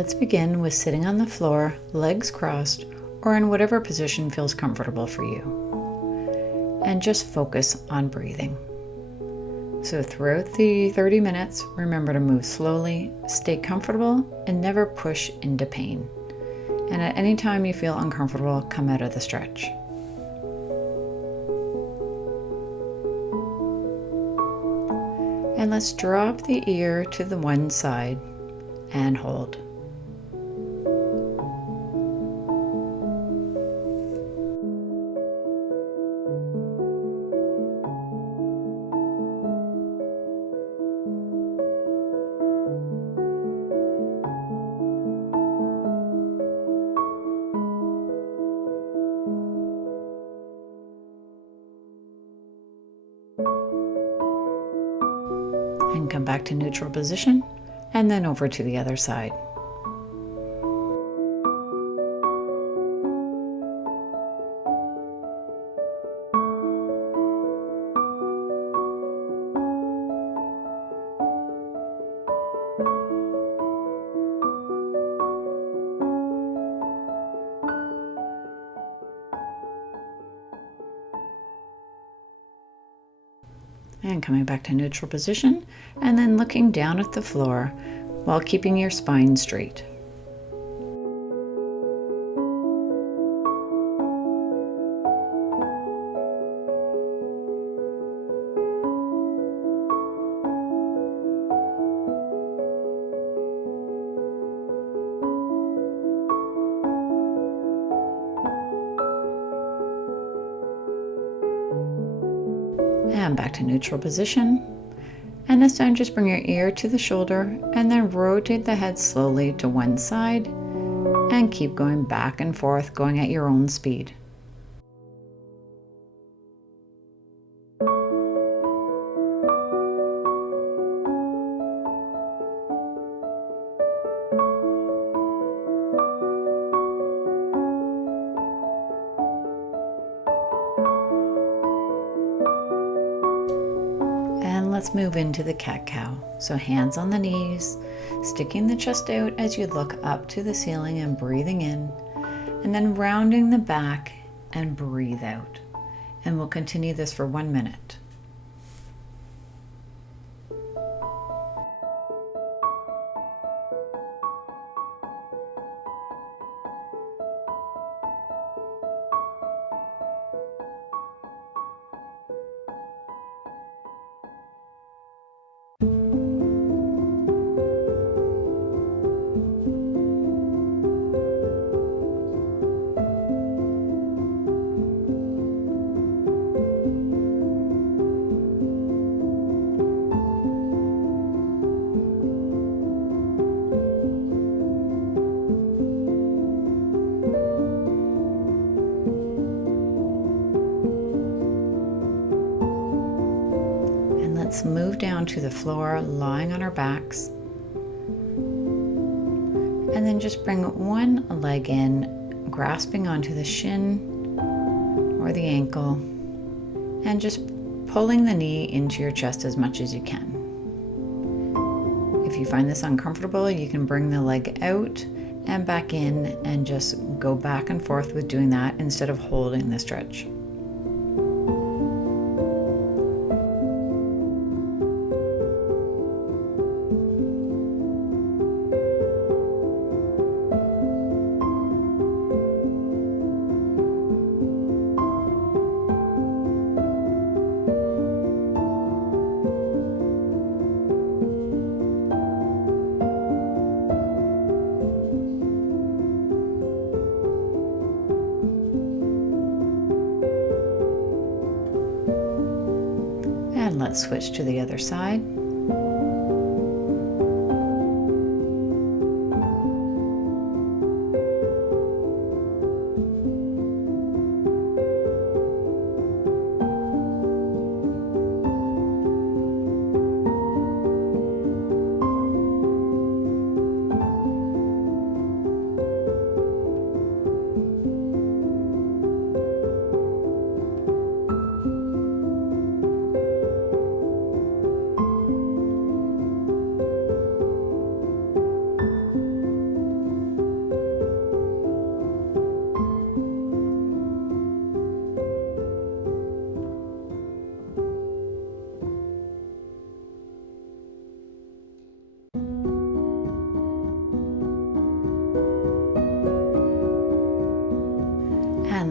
Let's begin with sitting on the floor, legs crossed, or in whatever position feels comfortable for you. And just focus on breathing. So throughout the 30 minutes, remember to move slowly, stay comfortable, and never push into pain. And at any time you feel uncomfortable, come out of the stretch. And let's drop the ear to the one side and hold. And come back to neutral position, and then over to the other side. And coming back to neutral position, and then looking down at the floor while keeping your spine straight. And back to neutral position. And this time just bring your ear to the shoulder and then rotate the head slowly to one side and keep going back and forth, going at your own speed. And let's move into the cat-cow. So hands on the knees, sticking the chest out as you look up to the ceiling and breathing in, and then rounding the back and breathe out. And we'll continue this for 1 minute. Let's move down to the floor, lying on our backs. And then just bring one leg in, grasping onto the shin or the ankle, and just pulling the knee into your chest as much as you can. If you find this uncomfortable, you can bring the leg out and back in and just go back and forth with doing that instead of holding the stretch. And let's switch to the other side.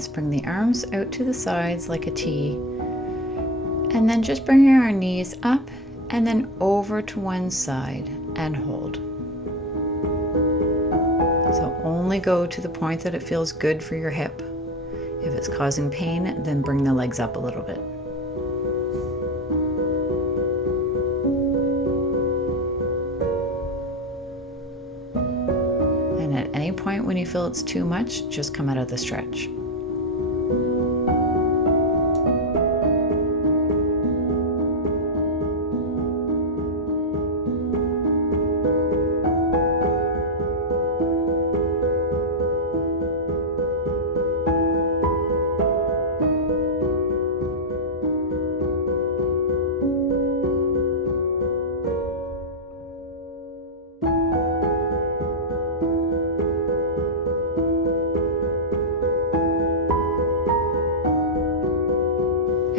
let's bring the arms out to the sides like a T. And then just bringing our knees up and then over to one side and hold. So only go to the point that it feels good for your hip. If it's causing pain, then bring the legs up a little bit. And at any point when you feel it's too much, just come out of the stretch.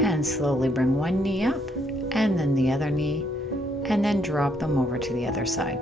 And slowly bring one knee up and then the other knee, and then drop them over to the other side.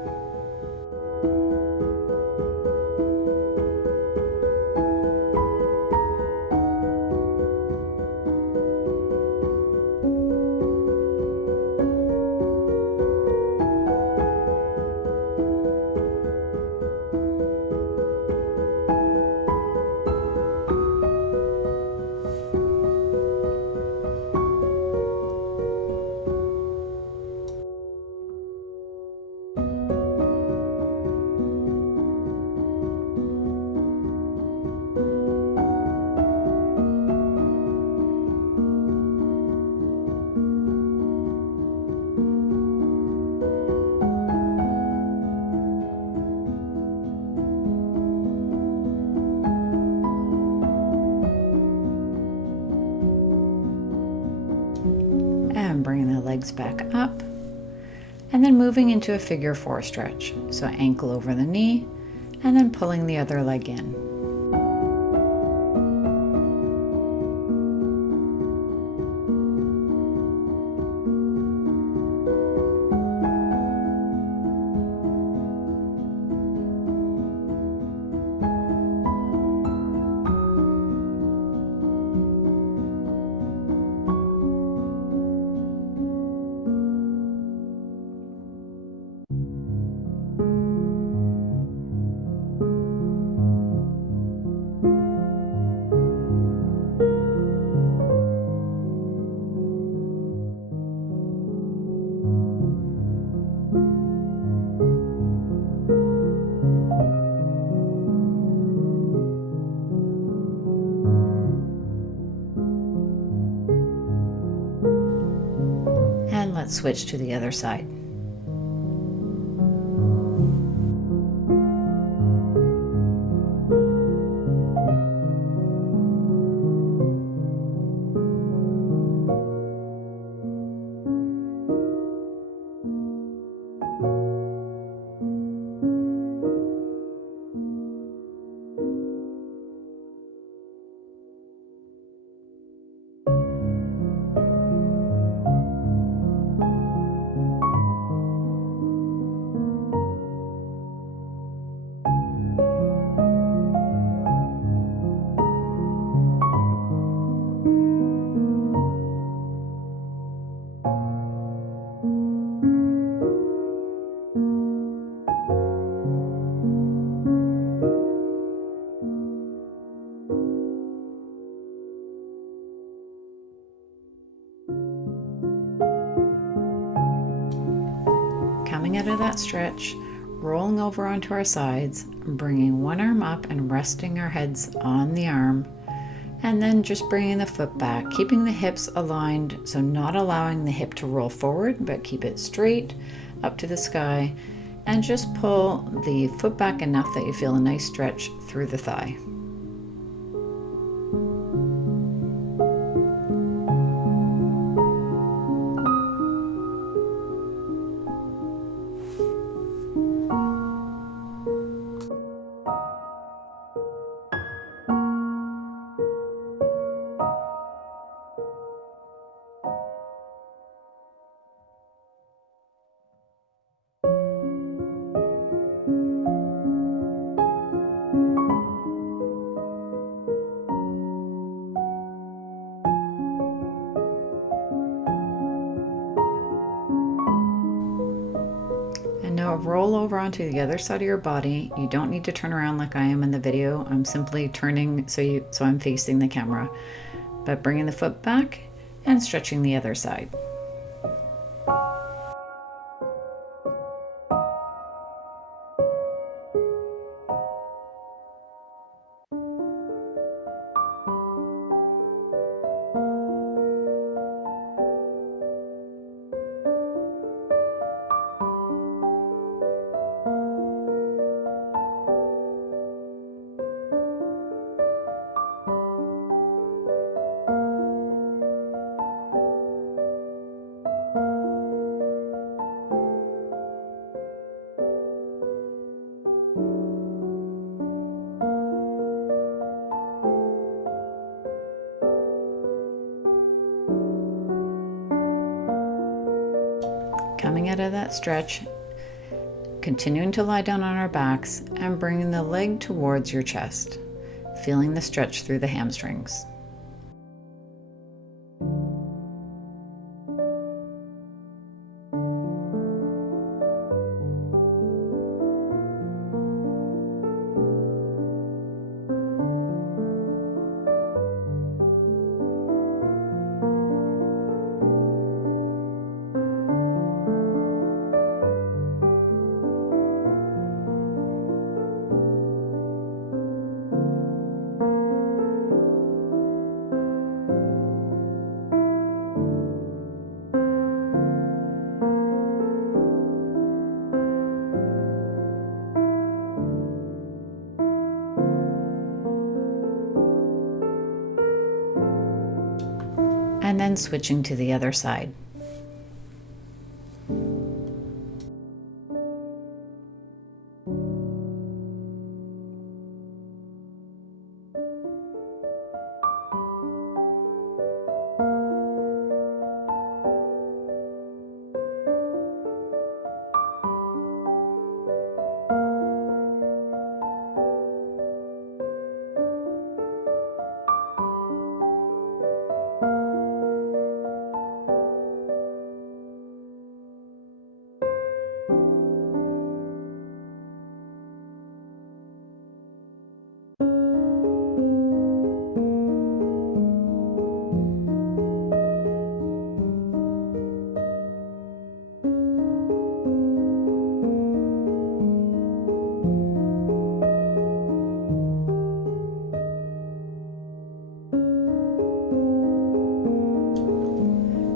And bringing the legs back up, and then moving into a figure 4 stretch. So ankle over the knee, and then pulling the other leg in. And let's switch to the other side. Coming out of that stretch, rolling over onto our sides, bringing one arm up and resting our heads on the arm, and then just bringing the foot back, keeping the hips aligned, so not allowing the hip to roll forward, but keep it straight up to the sky, and just pull the foot back enough that you feel a nice stretch through the thigh. Now roll over onto the other side of your body. You don't need to turn around like I am in the video. I'm simply turning so I'm facing the camera, but bringing the foot back and stretching the other side. Coming out of that stretch, continuing to lie down on our backs and bringing the leg towards your chest, feeling the stretch through the hamstrings. And then switching to the other side.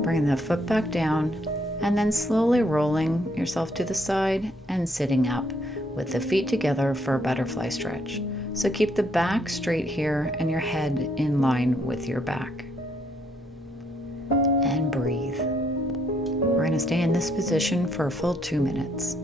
Bring the foot back down and then slowly rolling yourself to the side and sitting up with the feet together for a butterfly stretch. So keep the back straight here and your head in line with your back. And breathe. We're going to stay in this position for a full 2 minutes.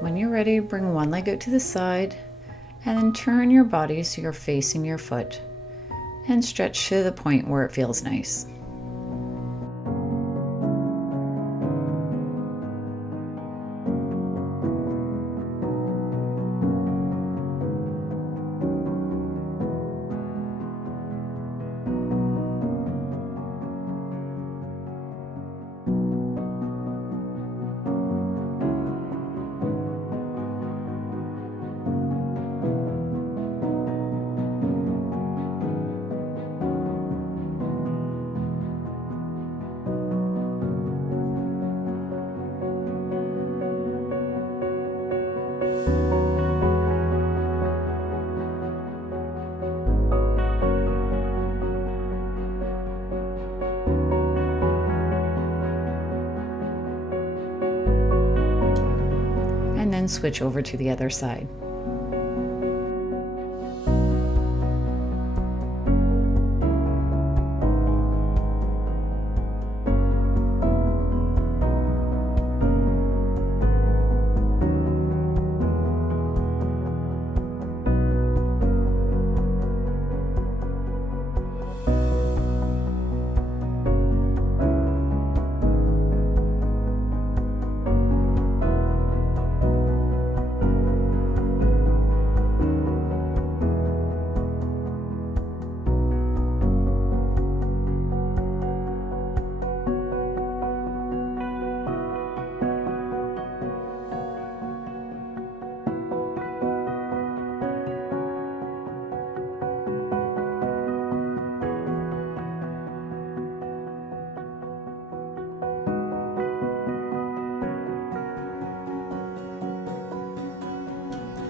When you're ready, bring one leg out to the side And then turn your body so you're facing your foot and stretch to the point where it feels nice. And then switch over to the other side.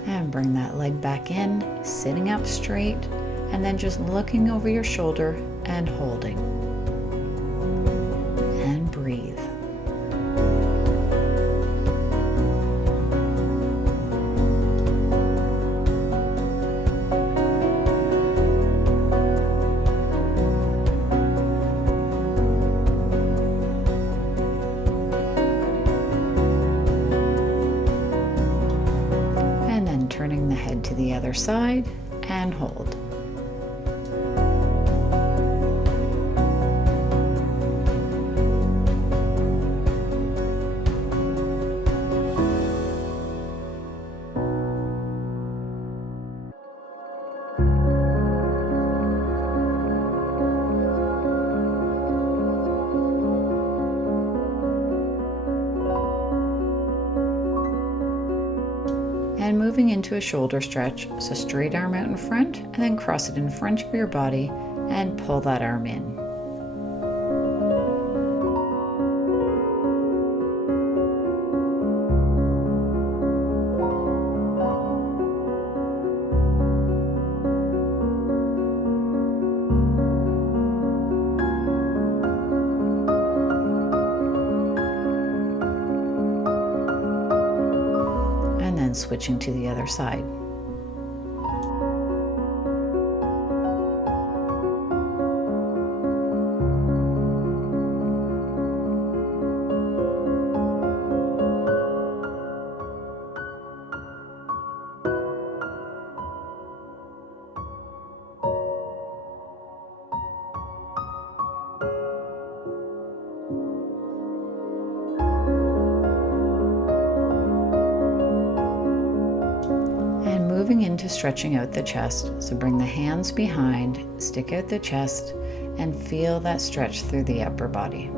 And bring that leg back in, sitting up straight, and then just looking over your shoulder and holding. And breathe. Turning the head to the other side and hold. And moving into a shoulder stretch, so straight arm out in front and then cross it in front of your body and pull that arm in. And then switching to the other side. Moving into stretching out the chest, so bring the hands behind, stick out the chest, and feel that stretch through the upper body.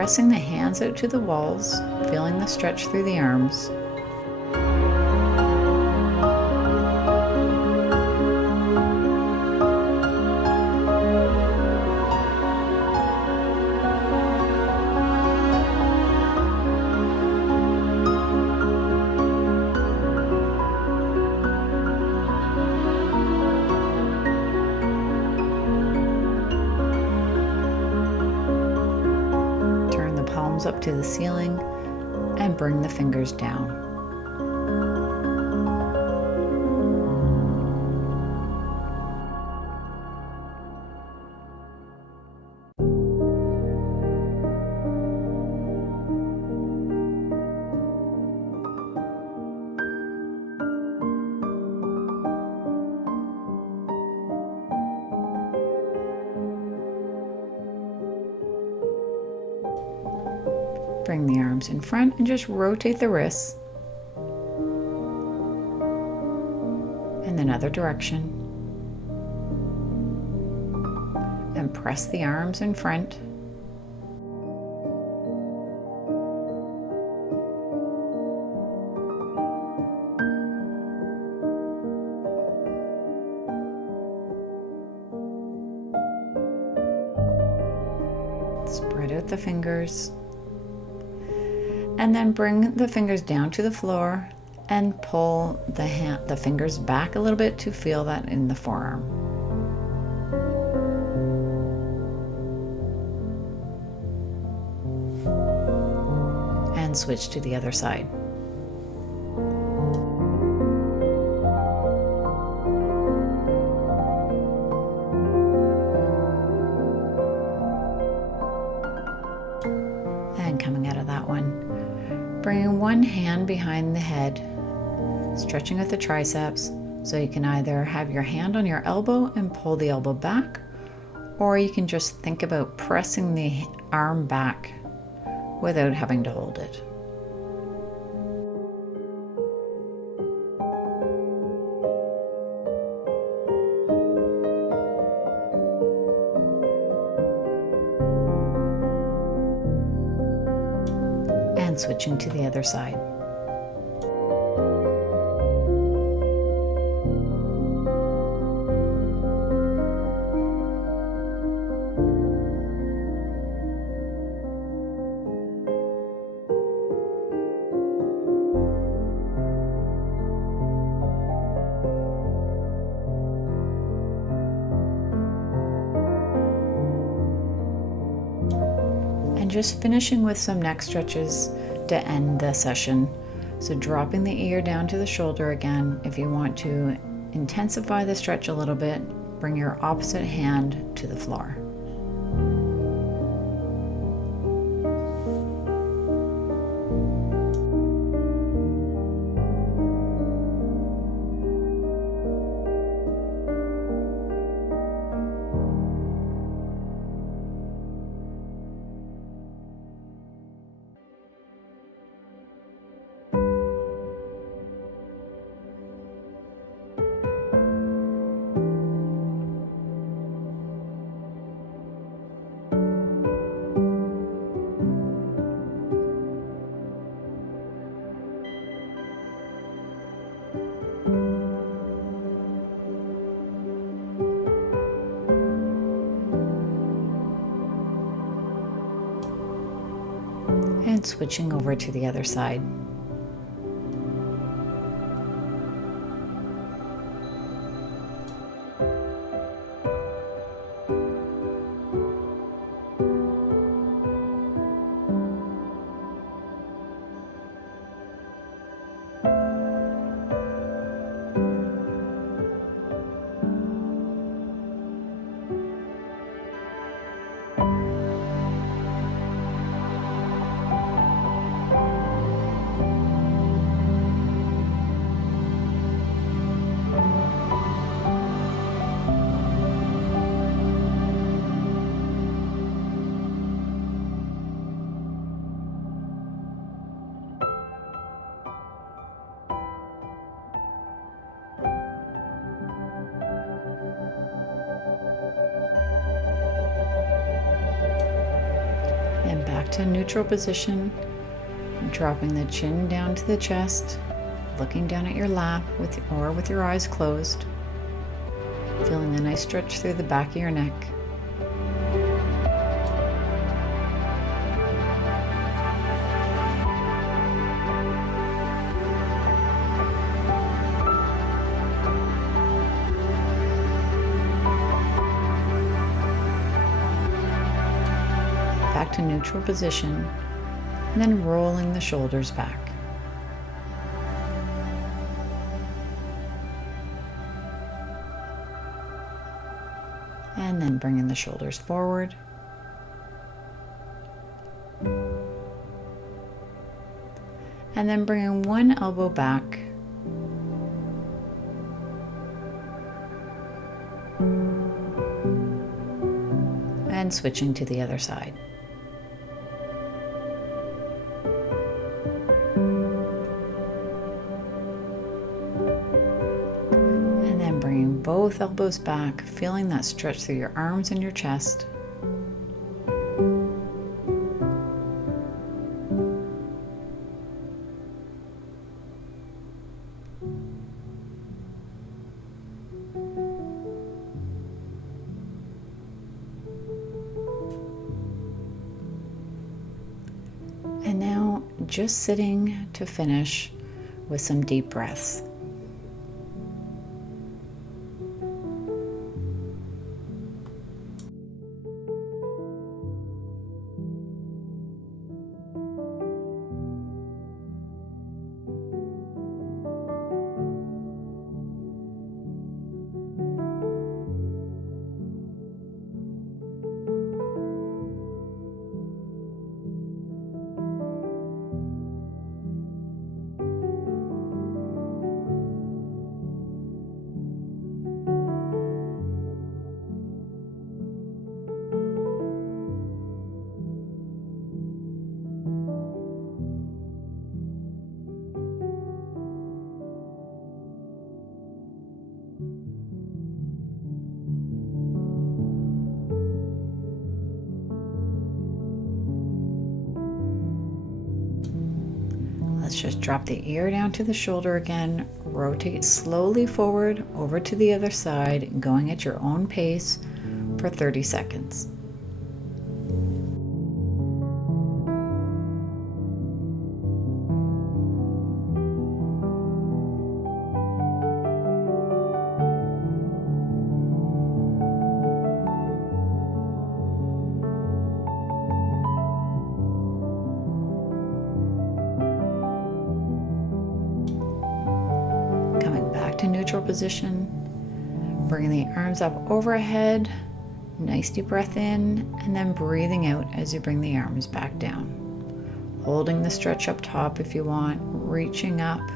pressing the hands out to the walls, feeling the stretch through the arms. Palms up to the ceiling and bring the fingers down. Bring the arms in front and just rotate the wrists. In another direction. And press the arms in front. Spread out the fingers. And then bring the fingers down to the floor and pull the fingers back a little bit to feel that in the forearm. And switch to the other side. And coming out of that one, bringing one hand behind the head, stretching with the triceps, so you can either have your hand on your elbow and pull the elbow back, or you can just think about pressing the arm back without having to hold it. And switching to the other side. And just finishing with some neck stretches to end the session. So dropping the ear down to the shoulder again. If you want to intensify the stretch a little bit, bring your opposite hand to the floor. And switching over to the other side. back to neutral position, dropping the chin down to the chest, looking down at your lap with your eyes closed, feeling a nice stretch through the back of your neck. Back to neutral position, and then rolling the shoulders back. And then bringing the shoulders forward. And then bringing one elbow back. And switching to the other side. Both elbows back, feeling that stretch through your arms and your chest. And now just sitting to finish with some deep breaths. Let's just drop the ear down to the shoulder again, rotate slowly forward over to the other side, going at your own pace for 30 seconds. To neutral position, bringing the arms up overhead, nice deep breath in, and then breathing out as you bring the arms back down. Holding the stretch up top if you want, reaching up.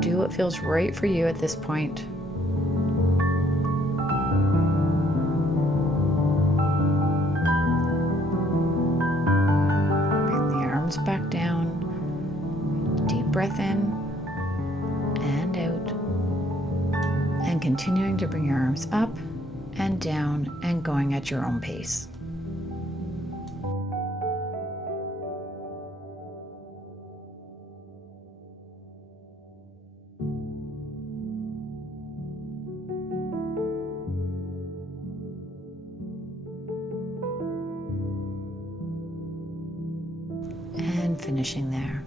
Do what feels right for you at this point. Bring the arms back down. Breath in and out, and continuing to bring your arms up and down and going at your own pace. And finishing there.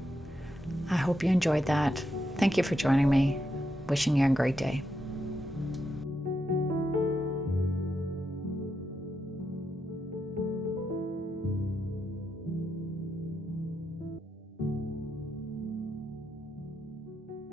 I hope you enjoyed that. Thank you for joining me. Wishing you a great day.